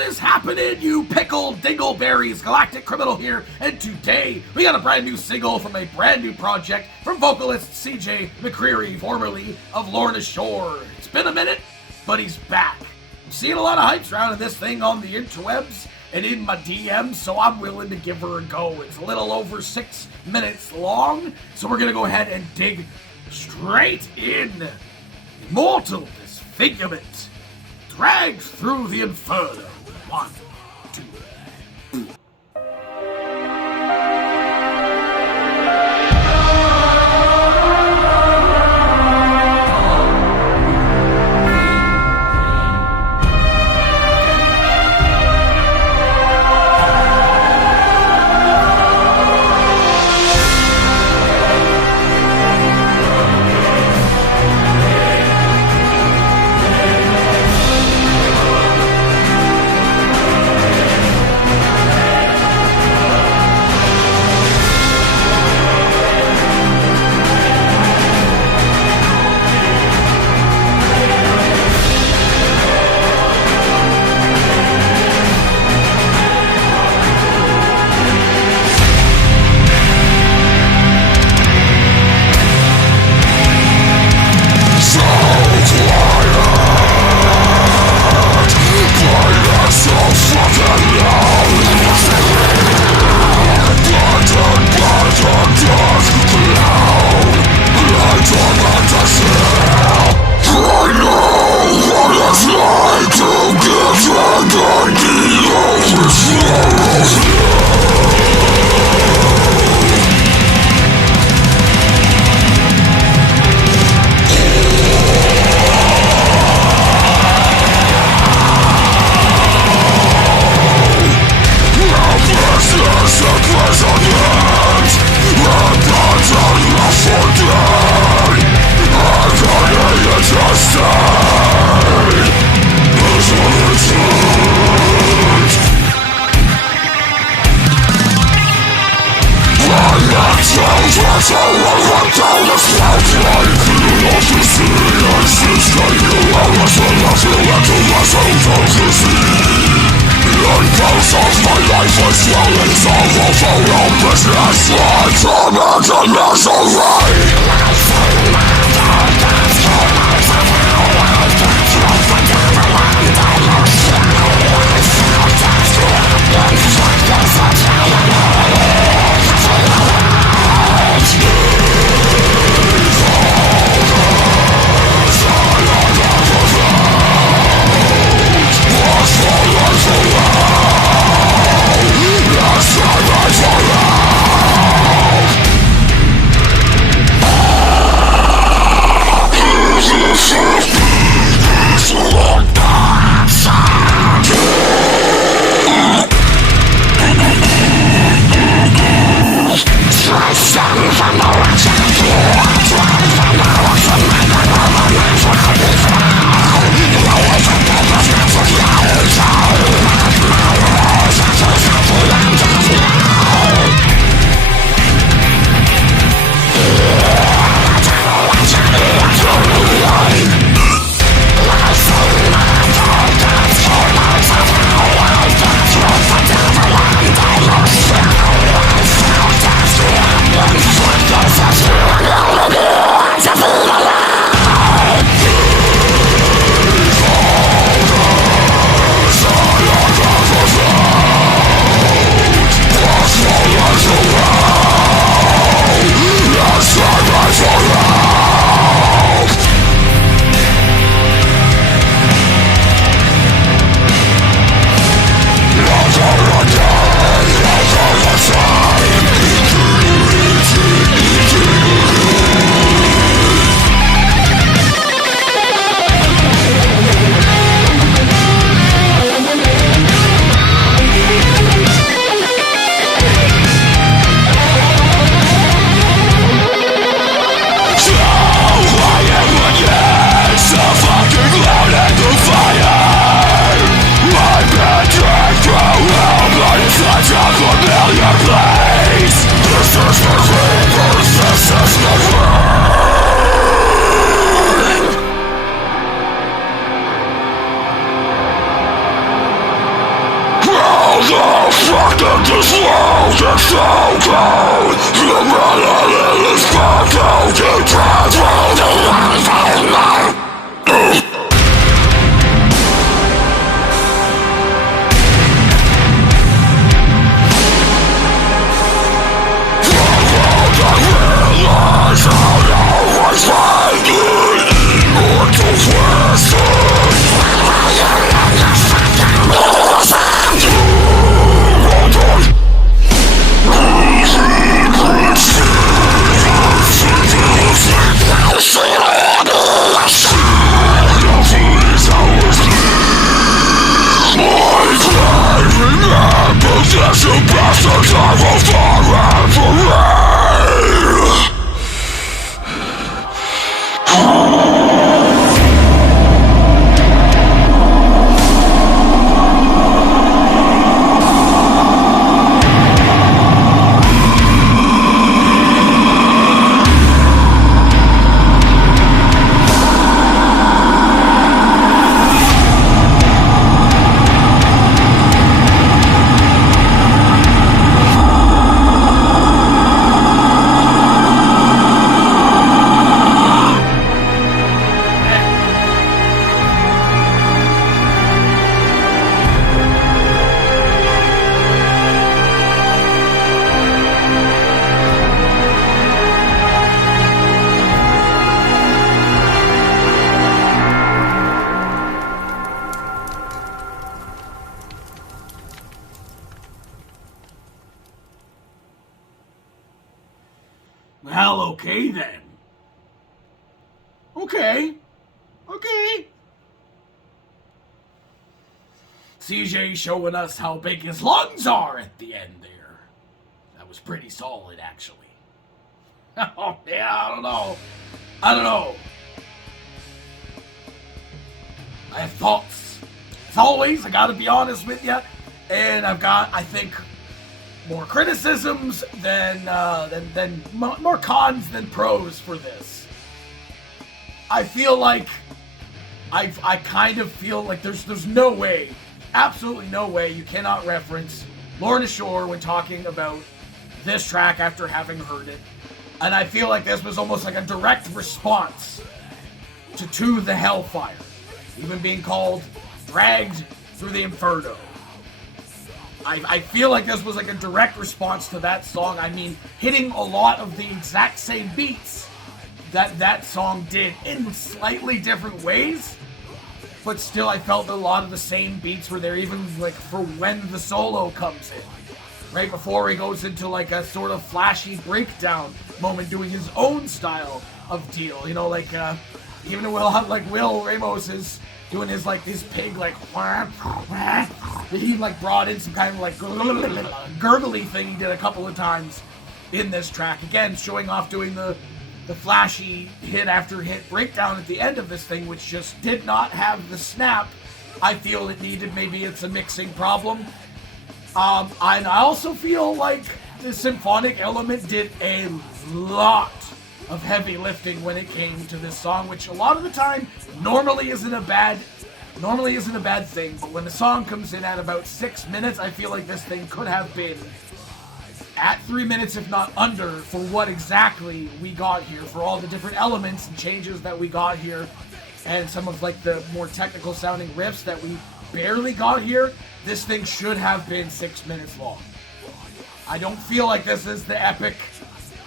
What is happening, you pickle dingleberries? Galactic Criminal here, and today we got a brand new single from a brand new project from vocalist CJ McCreary, formerly of Lorna Shore. It's been a minute, but he's back. I'm seeing a lot of hype surrounding this thing on the interwebs and in my DMs, so I'm willing to give her a go. It's a little over 6 minutes long, so we're gonna go ahead and dig straight in. Immortal Disfigurement drags through the Inferno. 1, 2, 3. Well, okay then. Okay. CJ showing us how big his lungs are at the end there. That was pretty solid, actually. Oh, yeah, I don't know. I have thoughts. As always, I gotta be honest with you. And I've got, I think, more criticisms than more cons than pros for this. I feel like I kind of feel like there's no way, absolutely no way you cannot reference Lorna Shore when talking about this track after having heard it. And I feel like this was almost like a direct response to the Hellfire, even being called Dragged Through the Inferno. I feel like this was like a direct response to that song. I mean, hitting a lot of the exact same beats that song did in slightly different ways, but still I felt a lot of the same beats were there, even like for when the solo comes in. Right before he goes into like a sort of flashy breakdown moment doing his own style of deal. You know, like even Will Ramos is doing his like this pig like he like brought in some kind of like gurgly thing he did a couple of times in this track. Again, showing off doing the flashy hit after hit breakdown at the end of this thing, which just did not have the snap I feel it needed. Maybe it's a mixing problem. And I also feel like the symphonic element did a lot of heavy lifting when it came to this song, which a lot of the time normally isn't a bad thing, but when the song comes in at about 6 minutes, I feel like this thing could have been at 3 minutes, if not under, for what exactly we got here, for all the different elements and changes that we got here, and some of like the more technical sounding riffs that we barely got here. This thing should have been 6 minutes long. I don't feel like this is the epic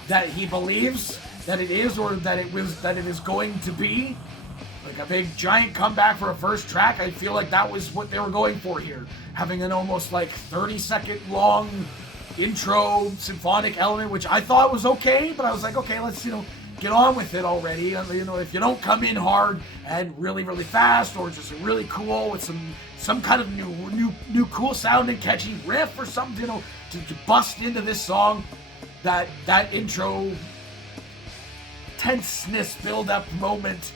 that he believes that it is, or that it is going to be. Like a big giant comeback for a first track. I feel like that was what they were going for here. Having an almost like 30-second long intro symphonic element, which I thought was okay, but I was like, okay, let's, get on with it already. If you don't come in hard and really, really fast, or just really cool with some kind of new cool sounding catchy riff or something, to bust into this song, that intro tenseness build up moment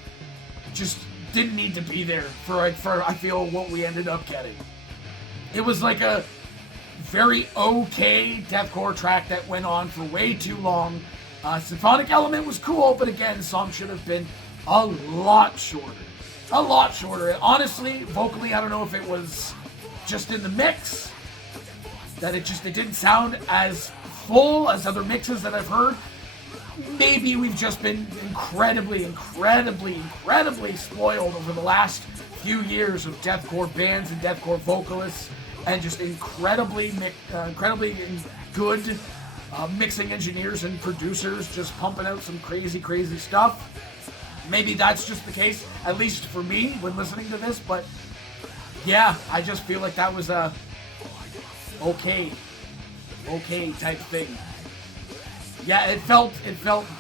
just didn't need to be there for I feel what we ended up getting. It was like a very okay deathcore track that went on for way too long. Symphonic element was cool, but again, the song should have been a lot shorter. Honestly, vocally, I don't know if it was just in the mix that it didn't sound as full as other mixes that I've heard. Maybe we've just been incredibly spoiled over the last few years of deathcore bands and deathcore vocalists, and just incredibly good mixing engineers and producers just pumping out some crazy stuff. Maybe that's just the case, at least for me, when listening to this, but yeah, I just feel like that was a okay type thing. Yeah, it felt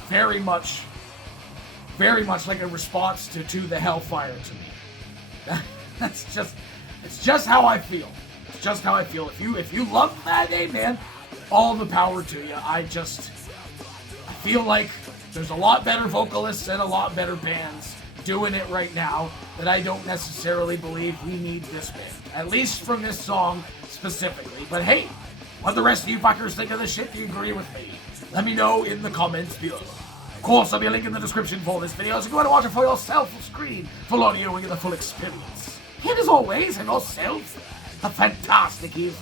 very much like a response to the Hellfire to me. It's just how I feel. It's just how I feel. If you love that, hey man, all the power to you. I feel like there's a lot better vocalists and a lot better bands doing it right now that I don't necessarily believe we need this band. At least from this song specifically. But hey, what the rest of you fuckers think of this shit? Do you agree with me? Let me know in the comments below. Of course, there'll be a link in the description for this video, so if you want to watch it for yourself on screen, full audio and get the full experience. And as always, have yourself a fantastic evening.